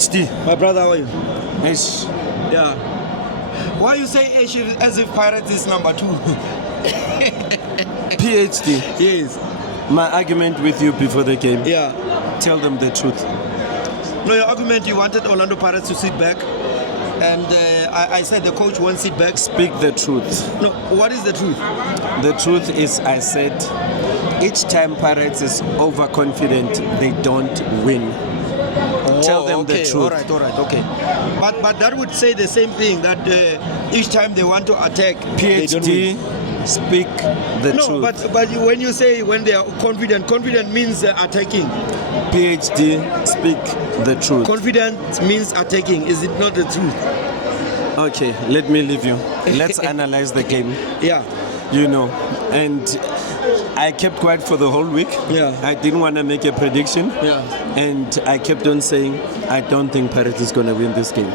PHD. My brother, how are you? Yes. Yeah. Why you say H as if Pirates is number 2? PHD. Yes. My argument with you before the game. Yeah. Tell them the truth. No, your argument, you wanted Orlando Pirates to sit back. And I said the coach won't sit back. Speak the truth. No, what is the truth? The truth is, I said, each time Pirates is overconfident, they don't win. Tell them the truth. All right, okay. But that would say the same thing, that each time they want to attack, they don't PHD, win. speak the truth. No, but when you say when they are confident means attacking. PHD, speak the truth. Confident means attacking. Is it not the truth? Okay, let me leave you. Let's analyze the game. Yeah. You know, and I kept quiet for the whole week. Yeah. I didn't want to make a prediction. Yeah. And I kept on saying, I don't think Pirates is going to win this game.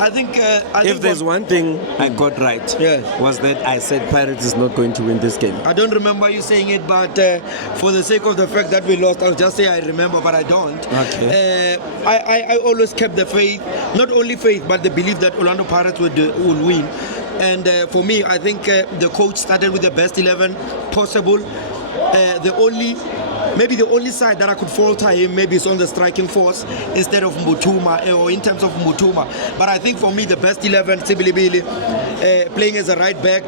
I think if there's one thing I got right, Yeah. was that I said Pirates is not going to win this game. I don't remember you saying it, but for the sake of the fact that we lost, I'll just say I remember, but I don't. Okay. I always kept the faith, not only faith, but the belief that Orlando Pirates will win. And for me, I think the coach started with the best 11 possible. Maybe the only side that I could falter him maybe is on the striking force instead of Mutuma, or in terms of Mutuma. But I think for me the best 11, Sibilibili playing as a right back,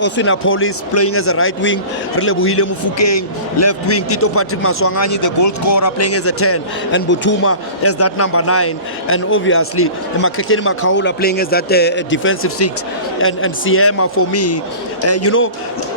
also Napolis playing as a right wing, Relebuhile Mufukeng left wing, Tito Patrick Maswangani the goal scorer playing as a 10, and Mutuma as that number 9, and obviously Makakeni Makaula playing as that defensive 6, and Siema for me,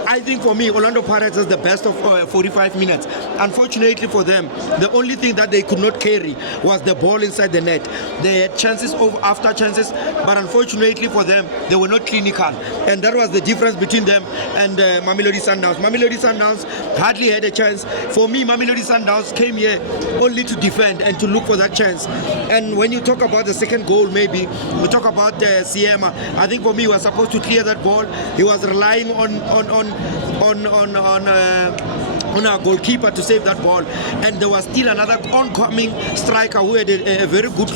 I think for me, Orlando Pirates is the best of 45 minutes. Unfortunately for them, the only thing that they could not carry was the ball inside the net. They had chances after chances, but unfortunately for them, they were not clinical. And that was the difference between them and Mamelodi Sundowns. Mamelodi Sundowns hardly had a chance. For me, Mamelodi Sundowns came here only to defend and to look for that chance. And when you talk about the second goal, maybe, we talk about Siema, I think for me, he was supposed to clear that ball. He was relying on our goalkeeper to save that ball, and there was still another oncoming striker who had a very good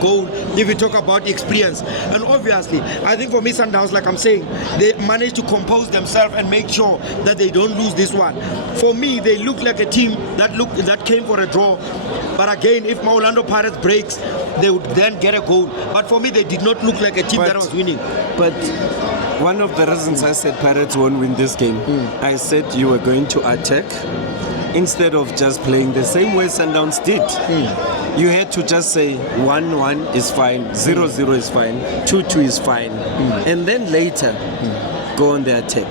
goal if you talk about experience. And obviously I think for me Sundowns, like I'm saying, they managed to compose themselves and make sure that they don't lose this one. For me, they look like a team that came for a draw, but again, if Orlando Pirates breaks, they would then get a goal. But for me, they did not look like a team that was winning. But one of the reasons I said Pirates won't win this game, I said you were going to attack instead of just playing the same way Sundowns did. You had to just say 1-1 is fine, 0-0 is fine, 2-2 is fine, and then later go on the attack.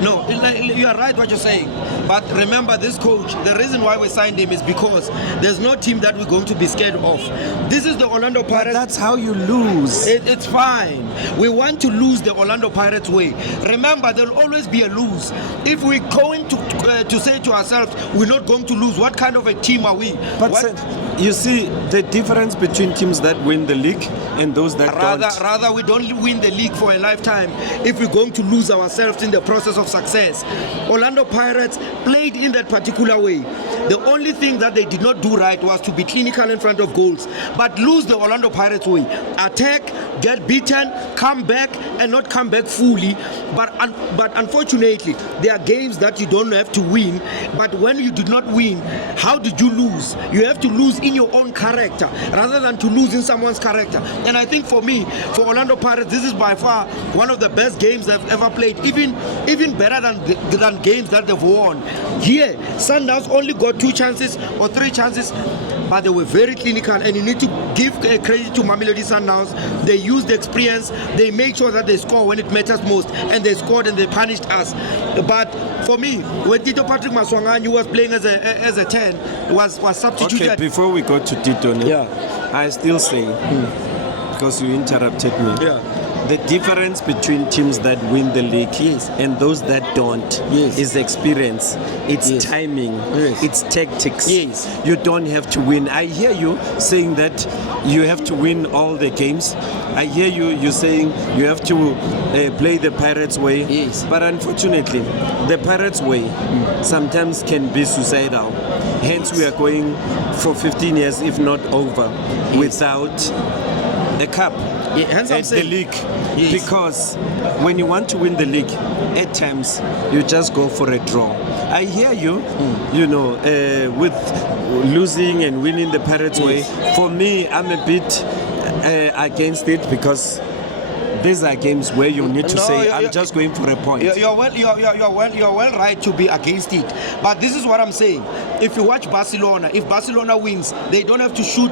No, you are right what you're saying. But remember, this coach, the reason why we signed him is because there's no team that we're going to be scared of. This is the Orlando Pirates. But that's how you lose. It's fine. We want to lose the Orlando Pirates way. Remember, there'll always be a lose. If we're going to say to ourselves, we're not going to lose, what kind of a team are we? But you see the difference between teams that win the league and those that don't. Rather, we don't win the league for a lifetime if we're going to lose ourselves in the process of success. Orlando Pirates played in that particular way. The only thing that they did not do right was to be clinical in front of goals, but lose the Orlando Pirates way. Attack, get beaten, come back, and not come back fully. But unfortunately, there are games that you don't have to win. But when you did not win, how did you lose? You have to lose in your own character rather than to lose in someone's character. And I think for me, for Orlando Pirates, this is by far one of the best games they've ever played, even better than games that they've won. Here, Sundowns only got 2 chances or 3 chances, but they were very clinical, and you need to give credit to Mamelodi Sundowns. They used the experience, they made sure that they score when it matters most, and they scored and they punished us. But for me, when Tito Patrick Maswangani, who was playing as a 10, was substituted. Okay, before we go to Tito, I still say, because you interrupted me. The difference between teams that win the league and those that don't is experience. It's timing. It's tactics. You don't have to win. I hear you saying that you have to win all the games. I hear you saying you have to play the Pirates way. But unfortunately, the Pirates way sometimes can be suicidal. Hence, we are going for 15 years, if not over, without a cup hence I'm at the saying, league. Because when you want to win the league, at times you just go for a draw. I hear you, you know, with losing and winning the Pirates way. For me, I'm a bit against it because these are games where you need to say, I'm just going for a point. You're well right to be against it. But this is what I'm saying. If you watch Barcelona, if Barcelona wins, they don't have to shoot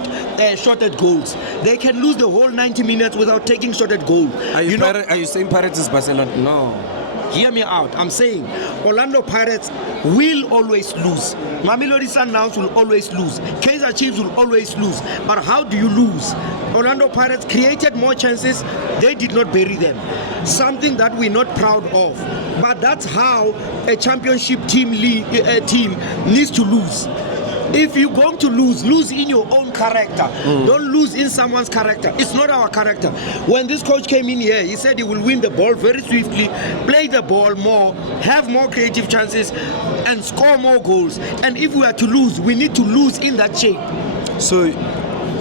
shot at goals. They can lose the whole 90 minutes without taking shot at goal. Are you saying Pirates is Barcelona? No. Hear me out. I'm saying Orlando Pirates will always lose. Mamelodi Sundowns will always lose. Kaizer Chiefs will always lose. But how do you lose? Orlando Pirates created more chances. They did not bury them. Something that we're not proud of. But that's how a championship team needs to lose. If you're going to lose in your own character. Don't lose in someone's character. It's not our character. When this coach came in here, he said he will win the ball very swiftly, play the ball more, have more creative chances, and score more goals. And if we are to lose, we need to lose in that shape. So,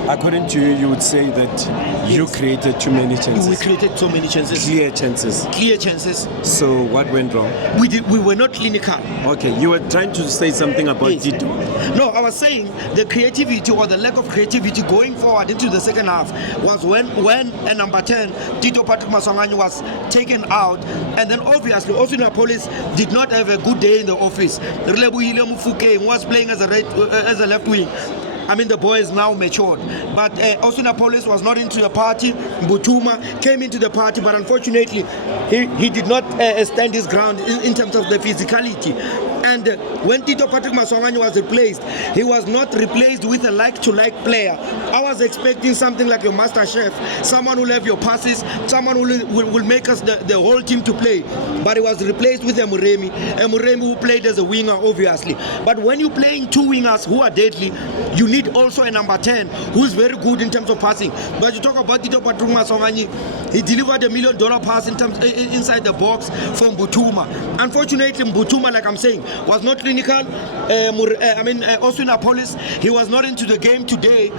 according to you, you would say that you created too many chances. We created so many chances. Clear chances. Clear chances. So what went wrong? We were not clinical. Okay, you were trying to say something about Tito. No, I was saying the creativity or the lack of creativity going forward into the second half was when number 10, Tito Patrick Maswanganyi, was taken out, and then obviously Osuna Police did not have a good day in the office. Relebuhile Mafokate was playing as a left wing. I mean, the boy is now matured. But Osuna Police was not into the party. Mbutuma came into the party, but unfortunately, he did not stand his ground in terms of the physicality. And when Tito Patrick Maswanganyi was replaced, he was not replaced with a like-to-like player. I was expecting something like your master chef, someone who will have your passes, someone who will make us the whole team to play. But he was replaced with Emuremi who played as a winger, obviously. But when you're playing two wingers who are deadly, you need also a number 10 who's very good in terms of passing. But you talk about Tito Patrick Maswanganyi, he delivered $1 million pass inside the box from Mbutuma. Unfortunately, Mbutuma, like I'm saying, was not clinical. Osuna Police, he was not into the game today.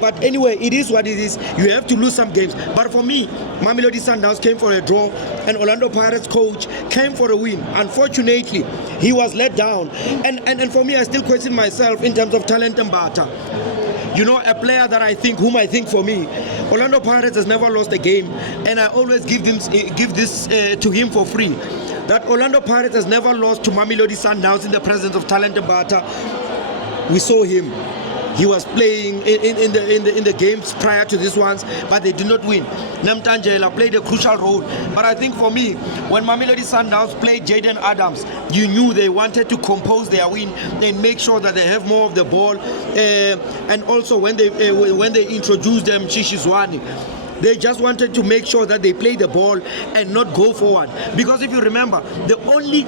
But anyway, it is what it is. You have to lose some games. But for me, Mamelodi Sundowns came for a draw, and Orlando Pirates coach came for a win. Unfortunately, he was let down. And for me, I still question myself in terms of talent and Mbata. You know, a player that whom I think for me, Orlando Pirates has never lost a game, and I always give this to him for free. That Orlando Pirates has never lost to Mamelodi Sundowns in the presence of Talent Mbata. We saw him. He was playing in the games prior to these ones, but they did not win. Namtanjela played a crucial role. But I think for me, when Mamelodi Sundowns played Jaden Adams, you knew they wanted to compose their win and make sure that they have more of the ball. And also when they introduced them Shishizwani, they just wanted to make sure that they play the ball and not go forward. Because if you remember, the only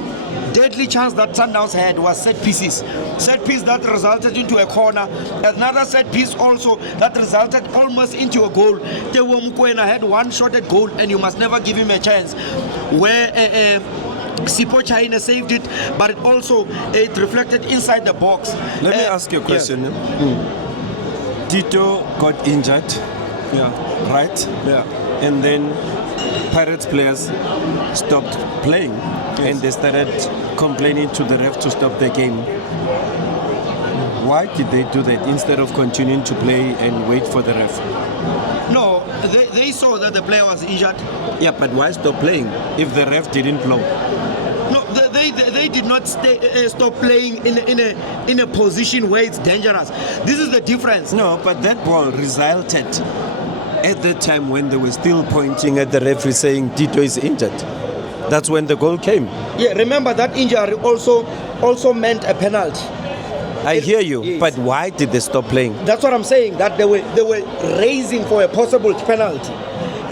deadly chance that Sundowns had was set pieces. Set piece that resulted into a corner. Another set piece also that resulted almost into a goal. Tewo Mukwena had one shot at goal, and you must never give him a chance. Where Sipo China saved it, but it reflected inside the box. Let me ask you a question. Yeah. Tito got injured. Yeah. Right? Yeah. And then Pirates players stopped playing, and they started complaining to the ref to stop the game. Why did they do that instead of continuing to play and wait for the ref? No, they saw that the player was injured. Yeah, but why stop playing if the ref didn't blow? No, they did not stop playing in a position where it's dangerous. This is the difference. No, but that ball resulted at the time when they were still pointing at the referee saying Tito is injured. That's when the goal came. Yeah, remember that injury also meant a penalty. I hear you, yes. But why did they stop playing? That's what I'm saying, that they were raising for a possible penalty.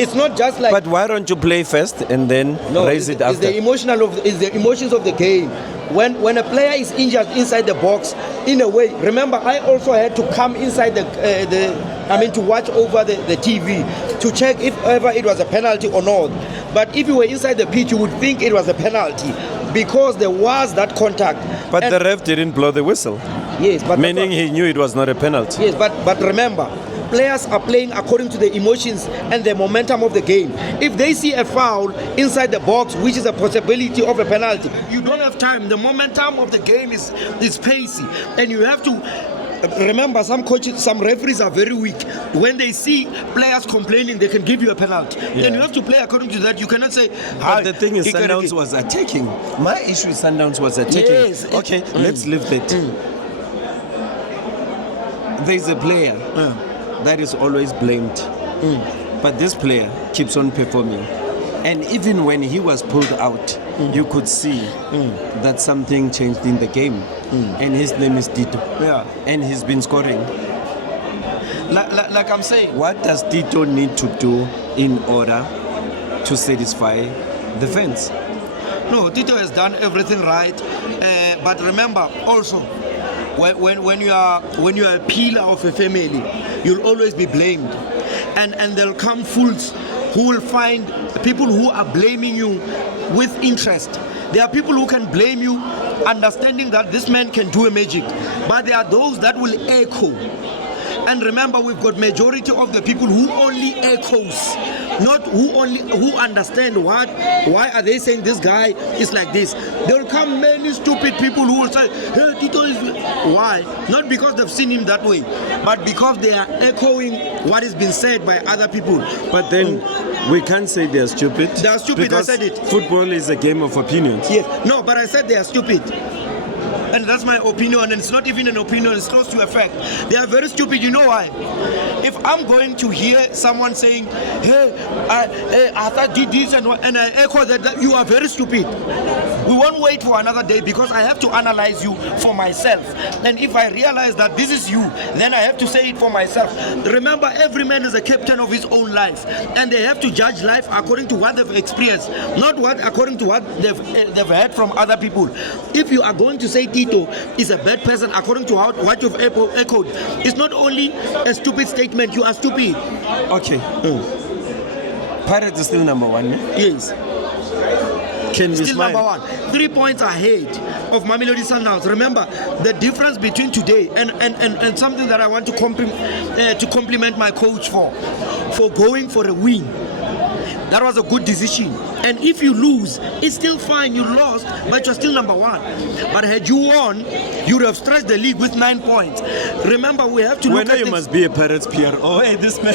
It's not just like... But why don't you play first and then raise it after? It's the emotions of the game. When a player is injured inside the box, in a way, remember, I also had to come inside to watch over the TV to check if ever it was a penalty or not. But if you were inside the pitch, you would think it was a penalty because there was that contact. But the ref didn't blow the whistle. Yes, but meaning he knew it was not a penalty. Yes, but remember, players are playing according to the emotions and the momentum of the game. If they see a foul inside the box, which is a possibility of a penalty, you don't have time. The momentum of the game is pacey, and you have to. Remember, some coaches, some referees are very weak. When they see players complaining, they can give you a penalty. Then you have to play according to that. You cannot say. But the thing is, Sundowns was attacking. My issue is Sundowns was attacking. Yes, okay, let's leave that. There's a player that is always blamed, but this player keeps on performing. And even when he was pulled out, you could see that something changed in the game. And his name is Tito. Yeah. And he's been scoring. Like I'm saying. What does Tito need to do in order to satisfy the fans? No, Tito has done everything right. But remember also, when you are a pillar of a family, you'll always be blamed. And there'll come fools who will find people who are blaming you with interest. There are people who can blame you understanding that this man can do a magic, but there are those that will echo. And remember, we've got majority of the people who only echoes, not who understand why are they saying this guy is like this. There will come many stupid people who will say, hey, Tito is why? Not because they've seen him that way, but because they are echoing what has been said by other people. But then we can't say they are stupid. They are stupid, because I said it. Football is a game of opinions. Yes, no, but I said they are stupid. And that's my opinion, and it's not even an opinion, it's close to a fact. They are very stupid. You know why? If I'm going to hear someone saying, hey, I thought did this and I echo that you are very stupid, we won't wait for another day because I have to analyze you for myself. And if I realize that this is you, then I have to say it for myself. Remember, every man is a captain of his own life, and they have to judge life according to what they've experienced, not according to what they've heard from other people. If you are going to say Tito is a bad person according to what you've echoed, it's not only a stupid statement, you are stupid. Okay. Pirates is still number one, eh? Yes. Can we Still smile? number one. 3 points ahead of Mamelodi Sundowns. Remember, the difference between today and something that I want to compliment my coach for going for a win. That was a good decision. And if you lose, it's still fine. You lost, but you're still number one. But had you won, you would have stretched the league with 9 points. Remember, we have to look at you must be a Pirates PR. Oh, hey, this man.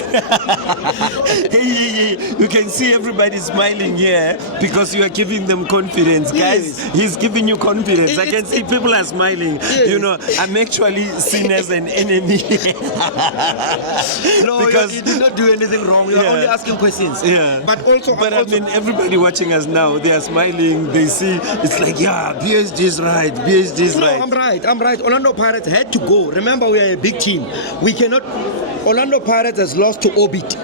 You can see everybody smiling here because you are giving them confidence. Yes. Guys, he's giving you confidence. I can see people are smiling. Yes. You know, I'm actually seen as an enemy. No, because you did not do anything wrong. You're only asking questions. Yeah. But also, I mean, everybody watching us now, they are smiling. They see, it's like, yeah, PSG is right. PSG is right. No, I'm right. Orlando Pirates had to go. Remember, we are a big team. We cannot. Orlando Pirates has lost to Orbit.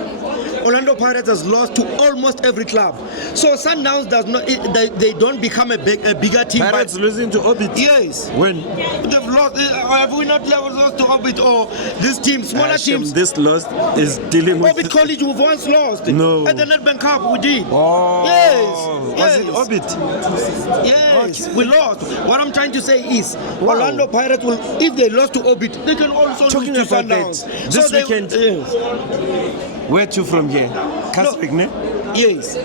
Orlando Pirates has lost to almost every club. So Sundowns does not. They don't become a bigger team. Pirates losing to Orbit. Yes. When? They've lost. Have we not lost to Orbit or this team? Smaller teams. This loss is dealing with. Orbit College, we've once lost. No. At the Nedbank Cup, we did. Oh. Yes. Was it Orbit? Yes. Okay. We lost. What I'm trying to say is, Orlando Pirates will, if they lost to Orbit, they can also Talking lose to about Sundowns. that, this weekend. Yes. Where to from here? Kasvik, ne? Yes.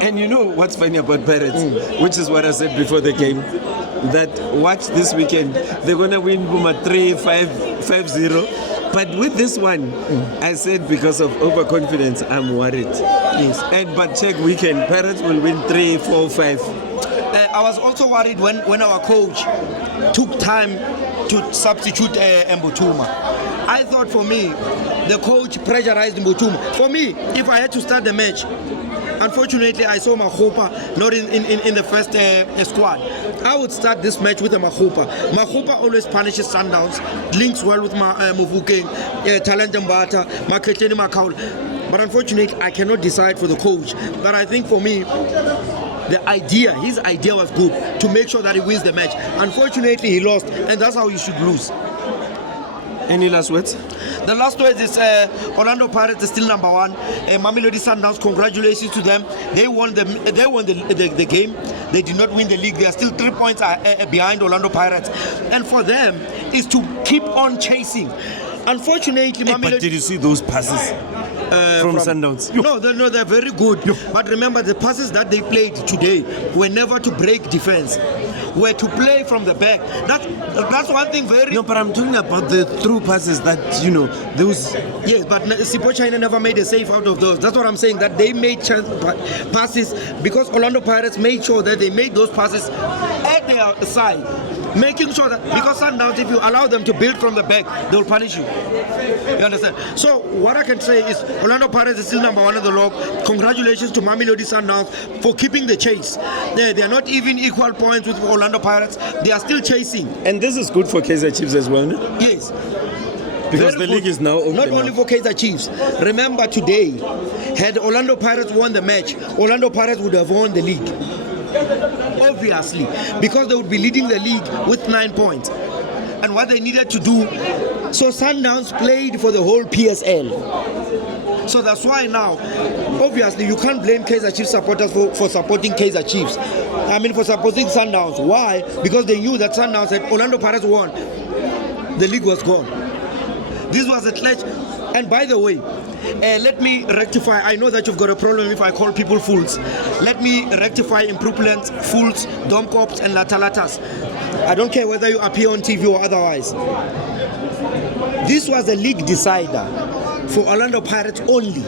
And you know what's funny about Pirates, which is what I said before the game, that watch this weekend, they're going to win Buma 3-5-0. But with this one, I said because of overconfidence, I'm worried. Yes. But check weekend, Pirates will win 3-4-5. I was also worried when our coach took time to substitute Mbutuma. I thought for me, the coach pressurized Mbutuma. For me, if I had to start the match, unfortunately, I saw Mafokate not in the first squad. I would start this match with a Mafokate. Mafokate always punishes Sundowns, links well with Mafokate, Talent Mbata, Maketeni Makaul. But unfortunately, I cannot decide for the coach. But I think for me, his idea was good to make sure that he wins the match. Unfortunately, he lost, and that's how you should lose. Any last words? The last words is Orlando Pirates is still number one. Mamelodi Sundowns, congratulations to them. They won the game. They did not win the league. They are still 3 points behind Orlando Pirates. And for them, is to keep on chasing. Unfortunately, But did you see those passes from Sundowns? No, they're very good. But remember, the passes that they played today were never to break defense, were to play from the back. That's one thing very... No, but I'm talking about the through passes that, those... Yes, but Sipo China never made a save out of those. That's what I'm saying, that they made passes because Orlando Pirates made sure that they made those passes at their side, making sure that, because Sundowns, if you allow them to build from the back, they will punish you. You understand? So what I can say is Orlando Pirates is still number 1 of the log. Congratulations to Mamelodi Sundowns for keeping the chase. They are not even equal points with Orlando Pirates. They are still chasing. And this is good for Kaizer Chiefs as well, no? Yes. Because the league is now open. Not only for Kaizer Chiefs. Remember today, had Orlando Pirates won the match, Orlando Pirates would have won the league. Obviously, because they would be leading the league with 9 points. And what they needed to do, so Sundowns played for the whole PSL. So that's why now, obviously, you can't blame Kaizer Chiefs supporters for supporting Kaizer Chiefs. I mean, for supporting Sundowns. Why? Because they knew that Sundowns had Orlando Pirates won. The league was gone. This was a clutch. And by the way, let me rectify. I know that you've got a problem if I call people fools. Let me rectify improvements, fools, domcops, and latalatas. I don't care whether you appear on TV or otherwise. This was a league decider for Orlando Pirates only.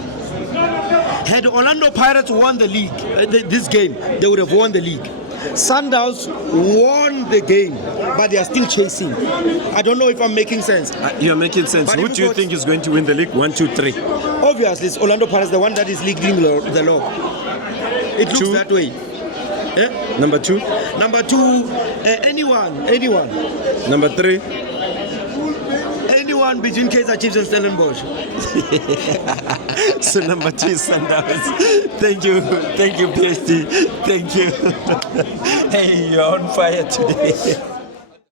Had Orlando Pirates won the league, this game, they would have won the league. Sundowns won the game, but they are still chasing. I don't know if I'm making sense. You're making sense. But Who do you think is going to win the league? 1, 2, 3. Obviously, it's Orlando Pirates, the one that is leading the law. It looks 2. that way. Eh? Number 2. Number 2, anyone. Number 3. Anyone between Kaizer Chiefs and Stellenbosch. So number 2 is Sundowns. Thank you, PhD. Thank you. Hey, you're on fire today.